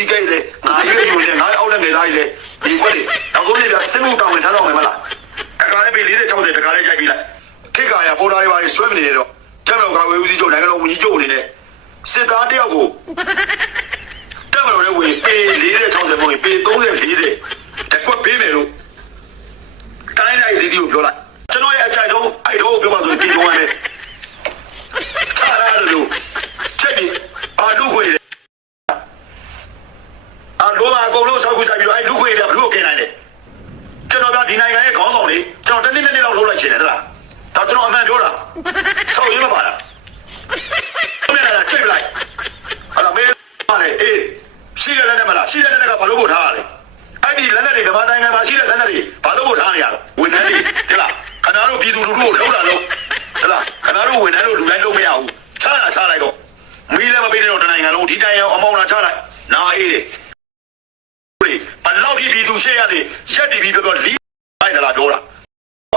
ကြီးကိတ်လေငါရွေးယူနေငါအောက်လက်ငယ်သားကြီးလေဒီကွက်လေအကုန်လေးပြစစ်မှုတောင်းဝင်ထားတော့မယ်မလားတခါလေးပြီ40 60တခါလေးကြိုက်ပြီလားခိကရပေါ်သားတွေပါဆွဲမနေနေတော့တက်မတော်ကဝေဦးစီးချုပ်နိုင်ငံတော်ဝန်ကြီးချုပ်အနေနဲ့စစ်သားတယောက်ကိုတက်မတော်လည်းဝင်ပေ40 60မဟုတ်ပေ30 40တက်ကွက်ပေးမယ်လို့တိုင်းတိုင်းဒီဒီကိုပြောလိုက်ကျွန်တော်ရဲ့အကြိုက်ဆုံးအဲ့တော့ပြောပါဆိုရင်ဒီတော့လည်းချာရတယ်လို့ချက်ပြီးအာလူခွေတယ် အာလုံးမအကုန်လုံးဆောက်ခုဆိုင်ပြီးတော့အဲ့လူခွေတွေကဘလို့ကင်နိုင်တယ်ကျွန်တော်ကဒီနိုင်ငံရဲ့ခေါင်းဆောင်လေးကျွန်တော်တစ်နေ့နှစ်နေ့လောက်လုပ်လိုက်ချင်တယ်ဟဲ့လားဒါကျွန်တော်အမှန်ပြောတာဆောက်ရင်းမပါလားဘယ်နဲ့လဲချိန်လိုက်အဲ့ဒါမေးပါလေအေးရှိတဲ့လက်နဲ့မလားရှိတဲ့လက်နဲ့ကဘာလို့ပို့ထားရလဲအဲ့ဒီလက်နဲ့တွေဓမ္မနိုင်ငံမှာရှိတဲ့လက်နဲ့တွေဘာလို့ပို့ထားရလဲဝန်ထမ်းတွေဟဲ့လားခဏတို့ပြည်သူလူထုကိုလှုပ်လာလို့ဟဲ့လားခ ဏတို့ဝန်ထမ်းတို့လူတိုင်းလုပ်မရဘူးချလာချလိုက်တော့မီးလည်းမပေးတဲ့တော့တနိုင်ငံလုံးဒီတိုင်အောင်အမောင်းလာချလိုက်နာအေးတယ်ဘလောက်ဒီပြည်သူရှေ့ရနေရက်တီပြီးပြောပြောလီးလိုက်တယ်လားပြောတာ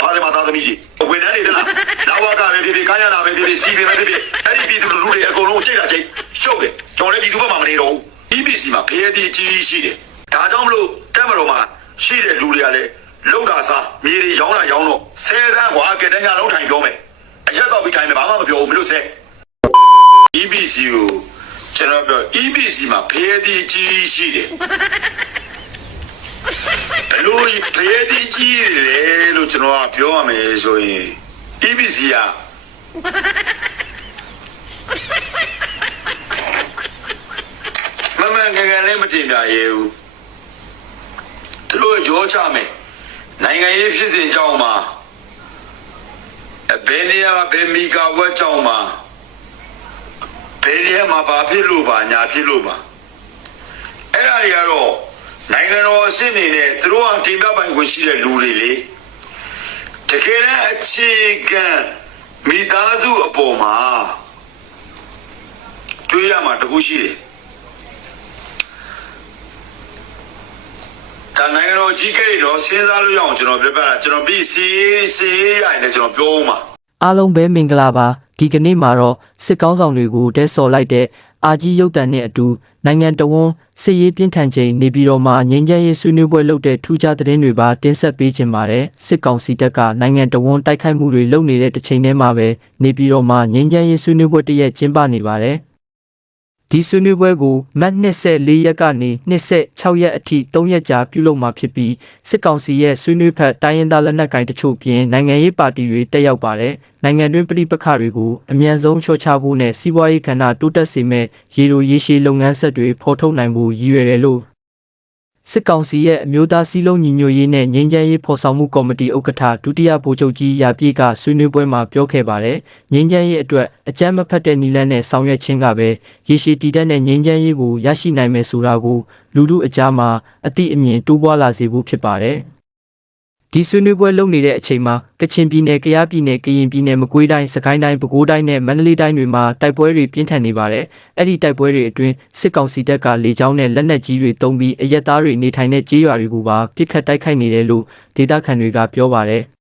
ဘာသာမသားသမီးကြီးဝန်ထမ်းတွေတလားလာဝကပဲဖြစ်ဖြစ်ကာယနာပဲဖြစ်ဖြစ်စီပင်ပဲဖြစ်ဖြစ်အဲ့ဒီပြည်သူလူထုတွေအကုန်လုံးကြိတ်တာကြိတ်ရှုပ်တယ်ကျွန်တော်လည်းပြည်သူဘက်မှာမနေတော့ဘူး EPC မှာဖရဲတီကြီးကြီးရှိတယ်ဒါကြောင့်မလို့တက်မတော်မှာရှိတဲ့လူတွေကလည်းလောက်တာစားမြေတွေရောင်းတာရောင်းတော့ဆယ်တန်းကွာကတဲ့ညလုံးထိုင်ပြောမယ်အရက်တော့ပြီးထိုင် မယ်ဘာမှမပြောဘူးမလို့ဆဲ EPC ကိုကျွန်တော်ပြော EPC မှာဖရဲတီကြီးကြီးရှိတယ်ဘလို့ဖရဲတီကြီးလေလို့ကျွန်တော်ကပြောရမယ်ဆိုရင် EBC ကမမန်ကန်ကန်လည်းမတင်ပြရဲဘူးသူတို့ကြောချမယ်နိုင်ငံရေးဖြစ်စဉ်ကြောင်းမှာအ ဘယ်နေရာဘယ်မီကာဝက်ကြောင်းမှာဘယ်နေရာမှာဘာဖြစ်လို့ပါညာဖြစ်လို့ပါအဲ့ဒါတွေကတော့နိုင်ငံတော်အဆင့်နေနဲ့သူတို့ကတင်ပြပိုင်ခွင့်ရှိတဲ့လူတွေလေတကယ်တမ်းအခြေခံမိသားစုအပေါ်မှာတွေးရမှာတခုရှိတယ် ဒါနိုင်ငံတော်ကြီးကိတ်တော့စဉ်းစားလို့ရအောင်ကျွန်တော်ပြောပြတာကျွန်တော်ပြီးစီစီရရင်လည်းကျွန်တော်ပြောဦးမှာအားလုံးပဲမင်္ဂလာပါဒီကနေ့မှာတော့စစ်ကောင်းဆောင်တွေကိုတဲဆော်လိုက်တဲ့အာကြီးရုပ်တံနဲ့အတူနိုင်ငံတော်ဝန်စစ်ရေးပြင်းထန်ချိန်နေပြည်တော်မှာငင်းချမ်းရေးဆွေးနွေးပွဲလုပ်တဲ့ထူးခြားသတင်းတွေပါတင်ဆက်ပေးခြင်းပါတယ်စစ်ကောင်စီတပ်ကနိုင်ငံတော်ဝန်တိုက်ခိုက်မှုတွေလုပ်နေတဲ့တစ်ချိန်တည်းမှာပဲနေပြည်တော်မှာငင်းချမ်းရေးဆွေးနွေးပွဲတစ်ရက်ကျင်းပနေပါတယ် ဒီဆွေးနွေးပွဲကိုမတ်24ရက်ကနေ26ရက်အထိ3ရက်ကြာပြုလုပ်မှာဖြစ်ပြီးစစ်ကောင်စီရဲ့ဆွေးနွေးဖက်တိုင်းရင်းသားလက်နက်ကိုင်တချို့ပြင်နိုင်ငံရေးပါတီတွေတက်ရောက်ပါတယ်။နိုင်ငံတွင်းပြည်ပခါတွေကိုအမြန်ဆုံးချောချဖို့နဲ့စီးပွားရေးကဏ္ဍတိုးတက်စေမဲ့ရေလိုရေရှည်လုပ်ငန်းဆက်တွေဖော်ထုတ်နိုင်ဖို့ရည်ရွယ်တယ်လို့ စစ်ကောင်စီရဲ့အမျိုးသားစည်းလုံးညီညွတ်ရေးနဲ့ငြိမ်းချမ်းရေးဖော်ဆောင်မှုကော်မတီဥက္ကဋ္ဌဒုတိယဗိုလ်ချုပ်ကြီးရာပြည့်ကဆွေးနွေးပွဲမှာပြောခဲ့ပါတယ်။ငြိမ်းချမ်းရေးအတွက်အကြမ်းမဖက်တဲ့နည်းလမ်းနဲ့ဆောင်ရွက်ခြင်းကပဲရေရှည်တည်တဲ့ငြိမ်းချမ်းရေးကိုရရှိနိုင်မယ်ဆိုတာကိုလူထုအကြားမှာအတိအမြင်တိုးပွားလာစေဖို့ဖြစ်ပါတယ်။ ဒီဆွေးနွေးပွဲလုပ်နေတဲ့အချိန်မှာကချင်ပြည်နယ်၊ကယားပြည်နယ်၊ကရင်ပြည်နယ်၊မကွေးတိုင်း၊စကိုင်းတိုင်း၊ပဲခူးတိုင်းနဲ့မန္တလေးတိုင်းတွေမှာတိုက်ပွဲတွေပြင်းထန်နေပါတယ်။အဲ့ဒီတိုက်ပွဲတွေအတွင်းစစ်ကောင်စီတပ်ကလေကြောင်းနဲ့လက်နက်ကြီးတွေတုံးပြီးအရက်သားတွေနေထိုင်တဲ့ကြေးရွာတွေကိုပါပစ်ခတ်တိုက်ခိုက်နေတယ်လို့ဒေသခံတွေကပြောပါတယ်။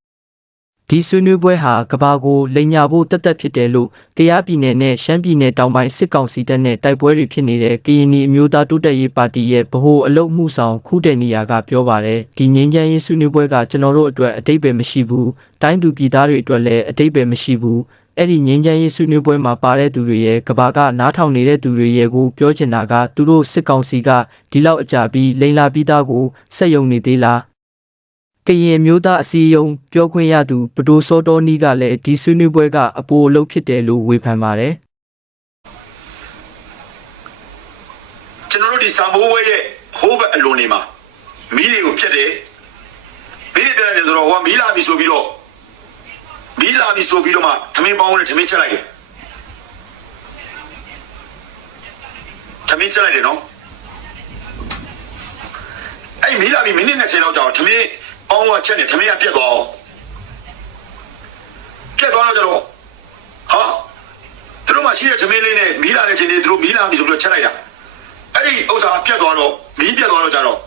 ဒီဆွေးနွေးပွဲဟာကဘာကိုလိန်ညာဖို့တက်တက်ဖြစ်တယ်လို့ကယားပြည်နယ်နဲ့ရှမ်းပြည်နယ်တောင်ပိုင်းစစ်ကောင်စီတပ်နဲ့တိုက်ပွဲတွေဖြစ်နေတဲ့ကရင်နီအမျိုးသားတိုးတက်ရေးပါတီရဲ့ဗဟိုအလုပ်မှုဆောင်ခုတဲ့နေရာကပြောပါတယ်ဒီငင်းချမ်းရေးဆွေးနွေးပွဲကကျွန်တော်တို့အတွက်အတိတ်ပဲမရှိဘူးတိုင်းသူပြည်သားတွေအတွက်လည်းအတိတ်ပဲမရှိဘူးအဲ့ဒီငင်းချမ်းရေးဆွေးနွေးပွဲမှာပါတဲ့သူတွေရဲ့ကဘာကနားထောင်နေတဲ့သူတွေရဲ့ကိုပြောချင်တာကသူတို့စစ်ကောင်စီကဒီလောက်အကြပြီးလိန်လာပြီးသားကိုစက်ယုံနေသေးလား ကရင်မျိုးသားအစည်းအရုံးပြောခွင့်ရသူပဒိုစောတော်နီးကလည်းဒီဆွေးနွေးပွဲကအပိုအလုပ်ဖြစ်တယ်လို့ဝေဖန်ပါတယ်ကျွန်တော်တို့ဒီစံမိုးဝဲရဲ့ဟိုးဘက်အလွန်နေမှာမီးတွေကိုဖြတ်တယ်မီးတွေပြတ်တယ်ဆိုတော့ဟိုကမီးလာပြီဆိုပြီးတော့မီးလာပြီဆိုပြီးတော့မှသမင်းပေါင်းနဲ့သမင်းချက်လိုက်တယ်သမင်းချက်လိုက်တယ်နော်အဲ့မီးလာပြီမိနစ်20လောက်ကြာတော့သမင်း ပေါင်းကချက်နေသမင်းကပြက်သွားအောင်ပြက်သွားတော့ကျတော့ဟာသူတို့မှရှိတဲ့သမင်းလေးနဲ့မီးလာတဲ့ချိန်လေးသူတို့မီးလာပြီဆိုပြီးတော့ချက်လိုက်တာအဲ့ဒီဥစ္စာပြတ်သွားတော့မီးပြတ်သွားတော့ကြတော့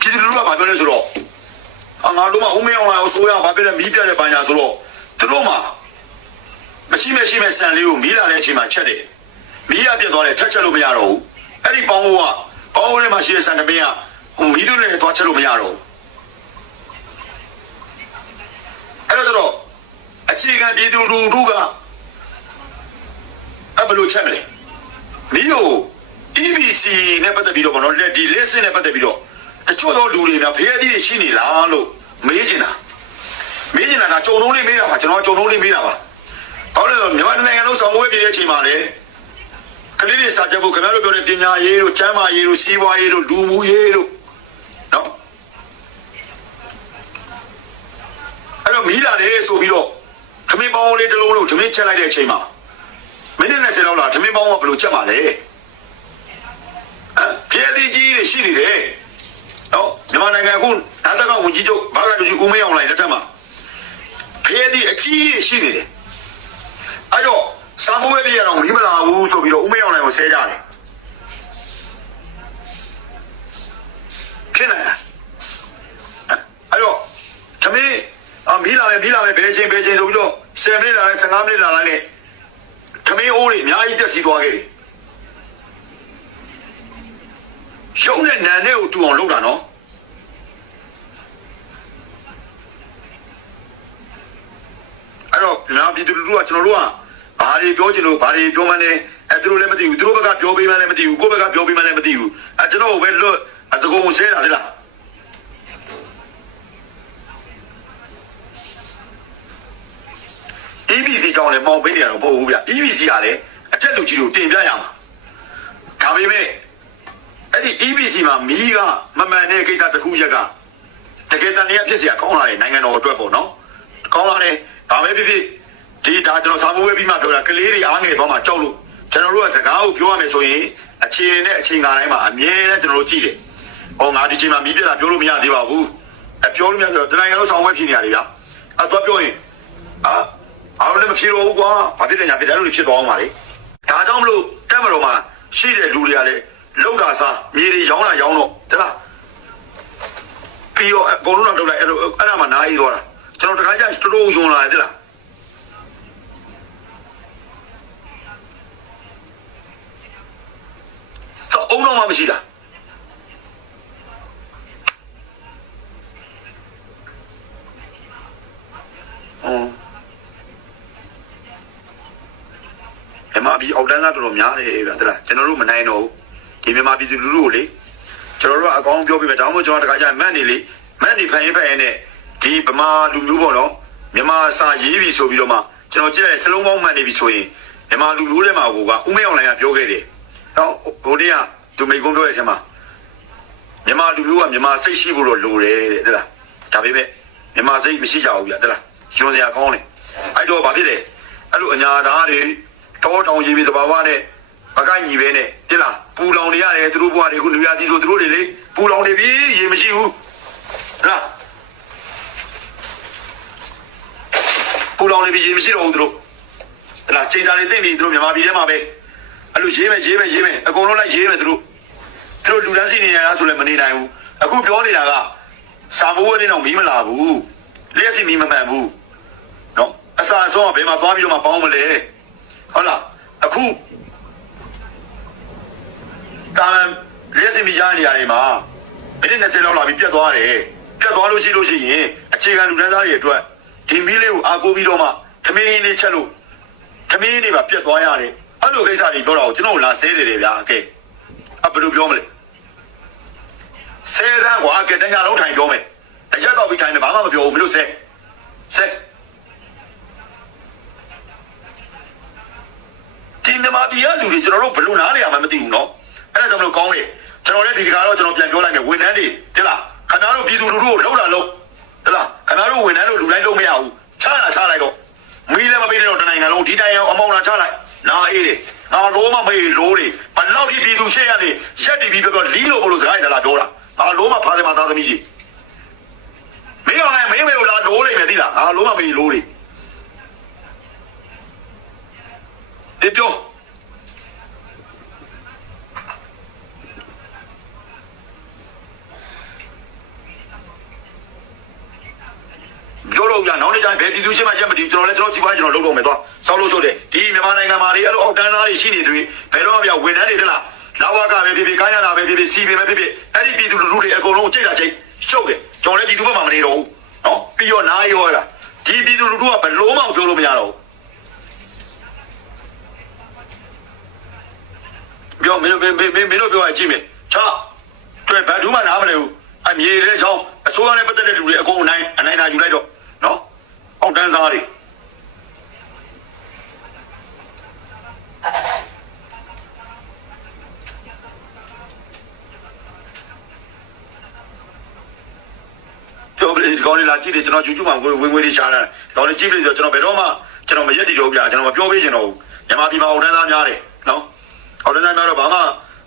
ပြည်သူလူထုကဘာပြောလဲဆိုတော့အငါတို့ကဦးမင်းအောင်လာကိုဆိုရအောင်ဘာပြောလဲမီးပြတ်တဲ့ဘာညာဆိုတော့သူတို့မှမရှိမရှိမဲ့ဆန်လေးကိုမီးလာတဲ့အချိန်မှာချက်တယ်မီးရပြတ်သွားတယ်ထက်ချက်လို့မရတော့ဘူးအဲ့ဒီပေါင်းဟိုက ပေါင်းဟိုထဲမှာရှိတဲ့စံတပင်းကဟိုမီးသွင်းနဲ့သွားချက်လို့မရတော့ဘူးအဲ့တော့အခြေခံပြည်သူလူထုကအဲ့ဘယ်လိုချက်မလဲမီးကို EBC နဲ့ပတ်သက်ပြီးတော့ဘောနော်လက်ဒီ lesson နဲ့ပတ်သက်ပြီးတော့တချို့သောလူတွေကဖေးအသီးတွေရှိနေလားလို့မေးချင်တာမေးချင်တာကကြုံလုံးလေးမေးတာပါကျွန်တော်ကြုံလုံးလေးမေးတာပါဟုတ်တယ်မြန်မာနိုင်ငံလုံးဆောင်ဝဲပြည်တဲ့အချိန်မှာလေ ကလေးတွေစာချက်ဖို့ခင်ဗျားတို့ပြောတဲ့ပညာရေးတို့ကျန်းမာရေးတို့စီးပွားရေးတို့လူမှုရေးတို့နော်အဲ့တော့မီးလာတယ်ဆိုပြီးတော့ခမင်းပေါင်းလေးတစ်လုံးလုံးခမင်းချက်လိုက်တဲ့အချိန်မှာမိနစ်20လောက်လာခမင်းပေါင်းကဘယ်လိုချက်မှာလဲဖျက်တိကြီးတွေရှိနေတယ်နော်မြန်မာနိုင်ငံအခုနာသကဝန်ကြီးချုပ်ဘာကလူကြီးကိုမေးအောင်လိုက်လက်ထက်မှာဖျက်တိအကြီးတွေရှိနေတယ်အဲ့တော့ စာမိုးဝဲပြရတော့မီးမလာဘူးဆိုပြီးတော့ဦးမေးအောင်လိုက်ကိုဆဲကြတယ်ဖြစ်နေလားအဲ့တော့သမီးအမီးလာမယ်မီးလာမယ်ဘယ်ချိန်ဘယ်ချိန်ဆိုပြီးတော့10မိနစ်လာလိုက်15မိနစ်လာလိုက်နဲ့သမီးအိုးတွေအများကြီးတက်စီသွားခဲ့တယ်ရုံးနဲ့နန်နဲ့ကိုတူအောင်လုပ်တာနော်အဲ့တော့နာပြည်သူလူထုကကျွန်တော်တို့က ဘာတွေပြောချင်လို့ဘာတွေပြောမှန်းလဲအဲသူတို့လည်းမသိဘူးသူတို့ဘက်ကပြောပေးမှန်းလည်းမသိဘူးကိုယ့်ဘက်ကပြောပေးမှန်းလည်းမသိဘူးအဲကျွန်တော်ပဲလွတ်အတကုံဆဲတာတိလား EBC ကြောင့်လည်းမောင်ပေးနေရတော့မဟုတ်ဘူးဗျ EBC ကလည်းအချက်လူကြီးတို့တင်ပြရမှာဒါပေမဲ့ အဲ့ဒီ EBC မှာမီးကမမှန်တဲ့ကိစ္စတစ်ခုရက်ကတကယ်တန်ရဖြစ်เสียကောင်းလာတယ်နိုင်ငံတော်အတွက်ပေါ့နော်ကောင်းလာတယ်ဒါပဲဖြစ်ဖြစ် ဒီဒါကျွန်တော်စာမိုးဝဲပြီးမှပြောတာကလေးတွေအားငယ်သွားမှကြောက်လို့ကျွန်တော်တို့ကစကားကိုပြောရမယ်ဆိုရင်အခြေနဲ့အချိန်ကာတိုင်းမှာအမြဲတမ်းကျွန်တော်တို့ကြည့်တယ်။ဟောငါဒီချိန်မှာမီးပြတာပြောလို့မရသေးပါဘူး။အပြောလို့မရဆိုတော့တနိုင်ငံလုံးဆောင်ဝဲဖြစ်နေရတယ်ဗျာ။အတော့ပြောရင်အာအားလည်းမဖြစ်တော့ဘူးကွာ။ဘာဖြစ်လဲညာဖြစ်တယ်လို့ဖြစ်သွားအောင်ပါလေ။ဒါကြောင့်မလို့တက်မတော်မှာရှိတဲ့လူတွေကလည်းလောက်တာစားမြေတွေရောင်းတာရောင်းတော့တလားပြီးတော့အကုန်လုံးတော့လောက်လိုက်အဲ့လိုအဲ့ဒါမှနားရီသွားတာကျွန်တော်တခါကျတော်တော်ယုံလာတယ်တလားတော့ အုံတော့မှမရှိတာဟောအမဘီအောက်တန်းသားတော်တော်များတယ်ဗျာတလားကျွန်တော်တို့မနိုင်တော့ဘူးဒီမြန်မာပြည်သူလူထုကိုလေကျွန်တော်တို့ကအကောင်းပြောပြမယ်ဒါမှမဟုတ်ကျွန်တော်တခါကျမန့်နေလေမန့်နေဖန်ရင်ဖန်ရင်နဲ့ဒီဗမာလူမျိုးပေါ့နော်မြန်မာစာရေးပြီဆိုပြီးတော့မှကျွန်တော်ကြည့်လိုက်စလုံးပေါင်းမှန်နေပြီဆိုရင်မြန်မာလူမျိုးထဲမှာကိုကဦးမေအောင်လိုင်ကပြောခဲ့တယ်နော်ဟိုတည်းက သူမိကုန်းပြောတဲ့အထက်မှာမြန်မာလူမျိုးကမြန်မာစိတ်ရှိဖို့တော့လိုတယ်တဲ့တလားဒါပေမဲ့မြန်မာစိတ်မရှိကြဘူးဗျာတလားယွန်စရာကောင်းတယ်အဲ့တော့ဘာဖြစ်လဲအဲ့လိုအညာသားတွေတောတောင်ကြီးပြီးတဘာဝနဲ့မကညီပဲနဲ့တိလားပူလောင်နေရတယ်သူတို့ဘွားတွေခုလူရသည်ဆိုသူတို့တွေလေပူလောင်နေပြီရေမရှိဘူးဟလားပူလောင်နေပြီရေမရှိတော့ဘူးသူတို့ဟလားချိန်သားတွေသိပြီသူတို့မြန်မာပြည်ထဲမှာပဲအဲ့လိုရေးမယ်ရေးမယ်ရေးမယ်အကုန်လုံးလိုက်ရေးမယ်သူတို့ သူတို့လူတန်းစီနေရတာဆိုလည်းမနေနိုင်ဘူးအခုပြောနေတာကစာဘိုးဝဲနေတော့မီးမလာဘူးလျှက်စီမီးမမှန်ဘူးနော်အစာဆုံးကဘယ်မှာသွားပြီးတော့မှပေါင်းမလဲဟုတ်လားအခုတာမန်လျှက်စီမီးရနေရာတွေမှာမိနစ်20လောက်လာပြီးပြတ်သွားတယ်ပြတ်သွားလို့ရှိလို့ရှိရင်အခြေခံလူတန်းစားတွေအတွက်ဒီမီးလေးကိုအားကိုးပြီးတော့မှသမင်းရင်းလေးချက်လို့သမင်းရင်းတွေပါပြတ်သွားရတယ်အဲ့လိုကိစ္စတွေပြောတာကိုကျွန်တော်လာဆဲတယ်လေဗျာအကဲ အဘယ်လိုပြောမလဲဆဲတန်းကွာကဲတန်းကြလုံးထိုင်ပြောမယ်အရက်တော့ပြီးထိုင်မယ်ဘာမှမပြောဘူးမလို့ဆဲဆဲ ဒီနမပြည်ကလူတွေကျွန်တော်တို့ဘယ်လိုနားနေရမှမသိဘူးเนาะအဲ့ဒါကြောင့်မလို့ကောင်းတယ်ကျွန်တော်လည်းဒီဒီကားတော့ကျွန်တော်ပြန်ပြောလိုက်မယ်ဝန်ထမ်းတွေတိလားခင်ဗျားတို့ပြည်သူလူထုကိုလှုပ်တာလှုပ်တိလားခင်ဗျားတို့ဝန်ထမ်းတို့လူတိုင်းလှုပ်မရဘူးချလာချလိုက်တော့မီးလည်းမပေးတော့တနိုင်ငံလုံးဒီတိုင်းအောင်အမောင်လာချလိုက်နာအေးတယ် ငါရိုးမမေးရိုးတွေဘလောက်ဒီပြည်သူရှေ့ရနေရက်တီပြီးပြောလီးလို့ဘလို့စကားရလာပြောတာငါလိုမဖားတယ်မှာသားသမီးကြီးမင်းအောင်လည်းမင်းမေကိုလာလိုးနေမယ်တိလားငါလိုမမေးလိုးတွေဒီပြောပြောတော့ဗျာနောက်နေ့ကျရင်ဘယ်ပြည်သူချင်းမှရက်မတည်ကျွန်တော်လည်းကျွန်တော်စီပွားရေးကျွန်တော်လုပ်တော့မယ်သွား စစောက်လို့ဆိုတယ်ဒီမြန်မာနိုင်ငံမှာလေအဲ့လိုအောက်တန်းသားတွေရှိနေတွေ့ဘယ်တော့မှပြဝန်ထမ်းတွေတလားလာဝကပဲဖြစ်ဖြစ်ကိုင်းရတာပဲဖြစ်ဖြစ်စီပင်ပဲဖြစ်ဖြစ်အဲ့ဒီပြည်သူလူထုတွေအကုန်လုံးကြိတ်တာကြိတ်ရှုပ်တယ်ကျွန်တော်လည်းပြည်သူဘက်မှာမနေတော့ဘူးနော်ပြီးတော့နားရောရတာဒီပြည်သူလူထုကဘလို့မှပြောလို့မရတော့ဘူးပြောမင်းတို့မင်းမင်းမင်းတို့ပြောရကြည့်မယ်ချာတွေ့ဘယ်သူမှနားမလဲဘူးအမြေတဲ့ချောင်းအစိုးရနဲ့ပတ်သက်တဲ့လူတွေအကုန်အနိုင်အနိုင်သာယူလိုက်တော့နော်အောက်တန်းသားတွေ ပြောပြဒီကောင်းလေးလာကြည့်တယ်ကျွန်တော် YouTube မှာဝင်ဝင်လေးရှားတာကောင်းလေးကြည့်ပြီဆိုကျွန်တော်ဘယ်တော့မှကျွန်တော်မရက်တည်တော့ဗျာကျွန်တော်မပြောပေးချင်တော့ဘူးမြန်မာပြည်မှာအောက်တန်းသားများတယ်နော်အောက်တန်းသားများတော့ဘာမှ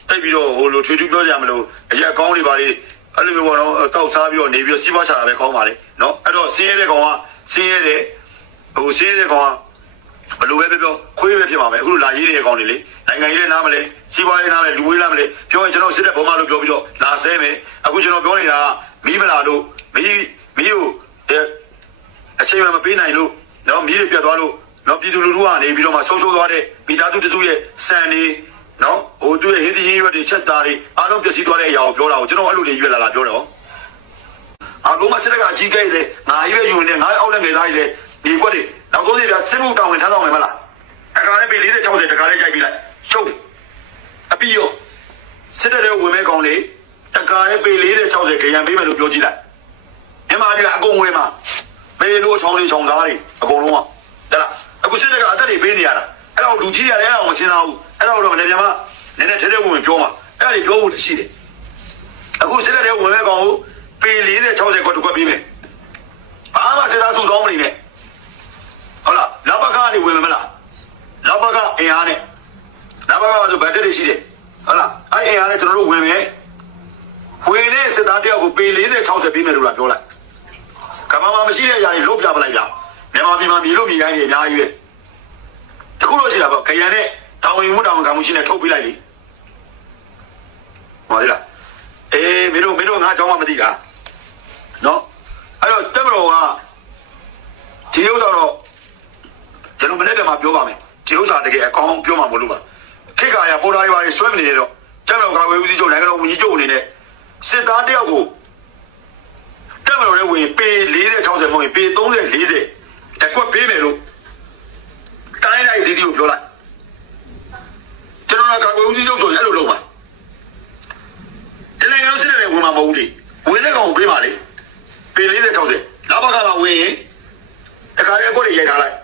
တိတ်ပြီးတော့ဟိုလိုချွေချူပြောကြမလို့အရက်ကောင်းတွေပါလေအဲ့လိုမျိုးပေါ့နော်တောက်စားပြီးတော့နေပြီးတော့စီးပွားရှာတာပဲကောင်းပါလေနော်အဲ့တော့ဆင်းရဲတဲ့ကောင်ကဆင်းရဲတယ်ဟိုဆင်းရဲတဲ့ကောင်က ဘယ်လိုပဲပြောပြောခွေးပဲဖြစ်ပါမယ်အခုလိုလာရေးတဲ့ကောင်တွေလေနိုင်ငံရေးနားမလဲစီးပွားရေးနားမလဲလူဝေးနားမလဲပြောရင်ကျွန်တော်စစ်တဲ့ပုံမှန်လို့ပြောပြီးတော့လာဆဲမယ်အခုကျွန်တော်ပြောနေတာကမီးမလာလို့မီးမီးကိုအဲအချိန်မှမပေးနိုင်လို့နော်မီးတွေပြတ်သွားလို့နော်ပြည်သူလူထုကနေပြီးတော့မှဆုံးရှုံးသွားတဲ့မိသားစုတစုရဲ့စံနေနော်ဟိုသူရဲ့ဟင်းသီးဟင်းရွက်တွေချက်သားတွေအားလုံးပျက်စီးသွားတဲ့အရာကိုပြောတာကိုကျွန်တော်အဲ့လိုလေးရွက်လာလာပြောတော့အားလုံးမစစ်ကအကြီးကြီးလေငါရွက်ယူနေငါအောက်လက်ငယ်သားတွေလေဒီကွက်တွေ နောက်ဆုံးစီပြစစ်မှုတောင်းဝင်ထမ်းဆောင်ဝင်မလားအခါနဲ့ပေ40 60တခါလေးကြိုက်ပြီးလိုက်ရှုပ်တယ်အပြီးရောစစ်တဲ့တဲ့ဝင်မဲ့ကောင်လေးတခါနဲ့ပေ40 60ခရံပေးမယ်လို့ပြောကြည့်လိုက်မြန်မာပြည်ကအကုန်ဝင်မှာမေလို့ချောင်းလေးချောင်းသားတွေအကုန်လုံးကဒါလားအခုစစ်တပ်ကအတက်တွေပေးနေရတာအဲ့တော့လူကြီးရတယ်အဲ့ဒါကိုမစင်တော့ဘူးအဲ့တော့တော့လည်းမြန်မာနည်းနည်းထဲထဲဝင်ဝင်ပြောမှာအဲ့ဒါတွေပြောဖို့ရှိတယ်အခုစစ်တပ်တွေဝင်မဲ့ကောင်ကိုပေ40 60ခွက်တစ်ခွက်ပေးမယ်ဘာမှစစ်သားစုဆောင်းမနေနဲ့ ဟုတ်လားလဘကနေဝင်မလားလဘကအင်အားနဲ့လဘကကဆိုဘတ်တက်တွေရှိတယ်ဟုတ်လားအဲ့အင်အားနဲ့ကျွန်တော်တို့ဝင်မယ်ဝင်တဲ့စစ်သားတယောက်ကိုပေ40 60ပေးမယ်လို့လားပြောလိုက်ကမ္ဘာမှာမရှိတဲ့ຢာတွေလုတ်ပြပလိုက်ပြမြန်မာပြည်မှာမြေလို့မြေတိုင်းတွေအများကြီးပဲတခုလို့ရှိတာပေါ့ခရံနဲ့တောင်ဝင်မှုတောင်ဝင်ခံမှုရှိနေထုတ်ပြလိုက်လေဟောဒီလားအေးမင်းတို့မင်းတို့ငါအကြောင်းမှမသိတာနော်အဲ့တော့တက်မတော်ကဒီဥစ္စာတော့ ကျွန်တော်မနေ့ကမှပြောပါမယ်ဒီဥစ္စာတကယ်အကောင်းပြောမှာမလို့ပါခေတ်ကာရပေါ်တာတွေပါဆွဲမနေနဲ့တော့တက်မတော်ကဝေဦးစီးချုပ်နိုင်ငံတော်ဝန်ကြီးချုပ်အနေနဲ့စစ်သားတယောက်ကိုတက်မလို့လည်းဝင်ပေ40 60မဟုတ်ရင်ပေ30 40တက်ကွက်ပေးမယ်လို့တိုင်းတိုင်းဒီဒီကိုပြောလိုက်ကျွန်တော်ကကာကွယ်ဦးစီးချုပ်ဆိုရင်အဲ့လိုလုပ်ပါဒီနိုင်ငံလုံးစစ်တယ်ဝင်မှာမဟုတ်ဘူးလေဝင်တဲ့ကောင်ကိုပေးပါလေပေ40 60လာဘကလာဝင်ရင်တခါလေးအကွက်တွေရိုက်ထားလိုက်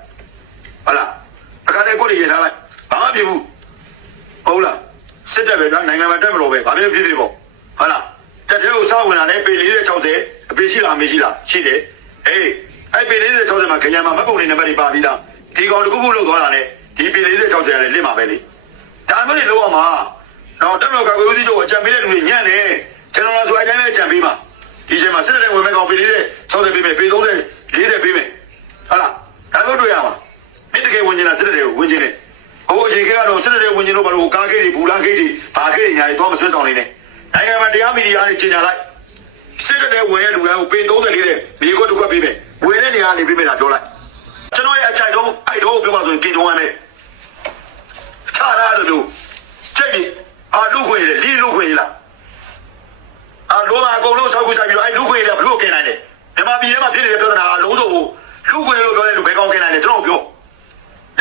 ဟုတ်လားတခါလေးအကွက်တွေရိုက်ထားလိုက်ဘာမှဖြစ်ဘူးဟုတ်လားစစ်တပ်ပဲဗျာနိုင်ငံမှာတက်မလို့ပဲဘာဖြစ်ဖြစ်ဖြစ်ပေါ့ဟုတ်လားတက်တဲ့ကိုစောက်ဝင်လာတယ်ပေ40 60အပေရှိလားအမေရှိလားရှိတယ်အေးအဲ့ပေ40 60မှာခရံမှာမပုံနေနံပါတ်တွေပါပြီးသားဒီကောင်တစ်ခုခုလောက်သွားတာနဲ့ဒီပေ40 60ရတယ်လင့်မှာပဲလေဒါမျိုးတွေလောက်အောင်မှာတော့တက်မလို့ကာကွယ်ဦးစီးချုပ်အကြံပေးတဲ့လူတွေညံ့တယ်ကျွန်တော်တို့ဆိုအတိုင်းပဲအကြံပေးမှာဒီချိန်မှာစစ်တပ်ဝင်မဲ့ကောင်ပေ40 60ပေးမယ်ပေ30 40ပေးမယ်ဟုတ်လားဒါမျိုးတွေ့ရမှာ မိတကယ်ဝင်နေတာစစ်တပ်တွေကိုဝင်နေတယ်ဟိုအချိန်ကတော့စစ်တပ်တွေဝင်နေလို့ဘာလို့ကားကိတ်တွေဘူလာကိတ်တွေဘာကိတ်တွေညာတွေတော့မဆွဲဆောင်နေနဲ့နိုင်ငံမှာတရားမီဒီယာတွေချိန်ညာလိုက်စစ်တပ်နဲ့ဝင်တဲ့လူတိုင်းကိုပေ30 40မြေခွက်တစ်ခွက်ပေးမယ်ဝင်တဲ့နေရာနေပေးမယ်လားပြောလိုက်ကျွန်တော်ရဲ့အကြိုက်တော့အဲ့တော့ပြောမှဆိုရင်ပြင်ကြုံရမယ်ချားရတယ်လို့ကြိတ်ပြီအာလူခွေလေလီလူခွေလားအာလောကအကုန်လုံးဆောက်ကူဆိုင်ပြီးတော့အဲ့လူခွေလေဘလို့ကင်နိုင်တယ်မြန်မာပြည်ထဲမှာဖြစ်နေတဲ့ပြဿနာအလုံးစုံကိုလူခွေလို့ပြောတဲ့လူဘယ်ကောင်ကင်နိုင်လဲကျွန်တော်ပြော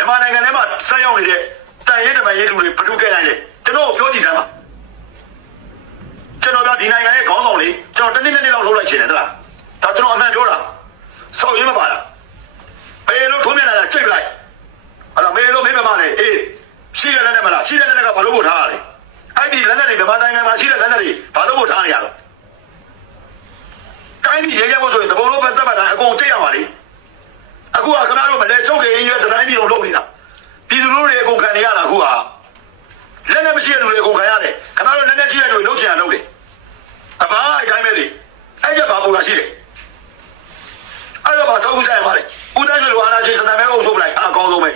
မြန်မာနိုင်ငံထဲမှာဆက်ရောက်နေတဲ့တန်ရဲတပန်ရဲလူတွေဘလို့ကင်နိုင်လဲကျွန်တော်ပြောကြည့်စမ်းပါကျွန်တော်ကဒီနိုင်ငံရဲ့ခေါင်းဆောင်လေးကျွန်တော်တနည်းနည်းလောက်လှုပ်လိုက်ချင်တယ်တလားဒါကျွန်တော်အမှန်ပြောတာဆောက်ရင်းမပါလားဘယ်လိုထုံးမြင်လာတာကြိတ်လိုက်အဲ့တော့မေလိုမေးမမနဲ့အေးရှိတဲ့လက်နဲ့မလားရှိတဲ့လက်နဲ့ကဘာလို့ပို့ထားရလဲအဲ့ဒီလက်နဲ့တွေမြန်မာနိုင်ငံမှာရှိတဲ့လက်နဲ့တွေဘာလို့ပို့ထားရရလဲတိုင်းပြည်ရေရဲဖို့ဆိုရင်တဘုံလုံးပဲသက်မှတ်တာအကုန် အခုကခင်ဗျားတို့မလဲချုပ်တယ်ရွက်တိုင်းပြည်လုံးလုပ်နေတာပြည်သူလူတွေအကုန်ခံနေရတာအခုဟာလက်နဲ့မရှိတဲ့လူတွေအကုန်ခံရတယ်ခင်ဗျားတို့လက်နဲ့ရှိတဲ့လူတွေလုပ်ချင်တာလုပ်တယ်အဘာအတိုင်းပဲလေအဲ့ကြဘာပူတာရှိတယ်အဲ့တော့ဘာသုံးဆိုင်ပါလဲဦးတိုင်းကလူအားလားချင်းစံတမဲအုပ်ဆုံးလိုက်အကောင်းဆုံးပဲ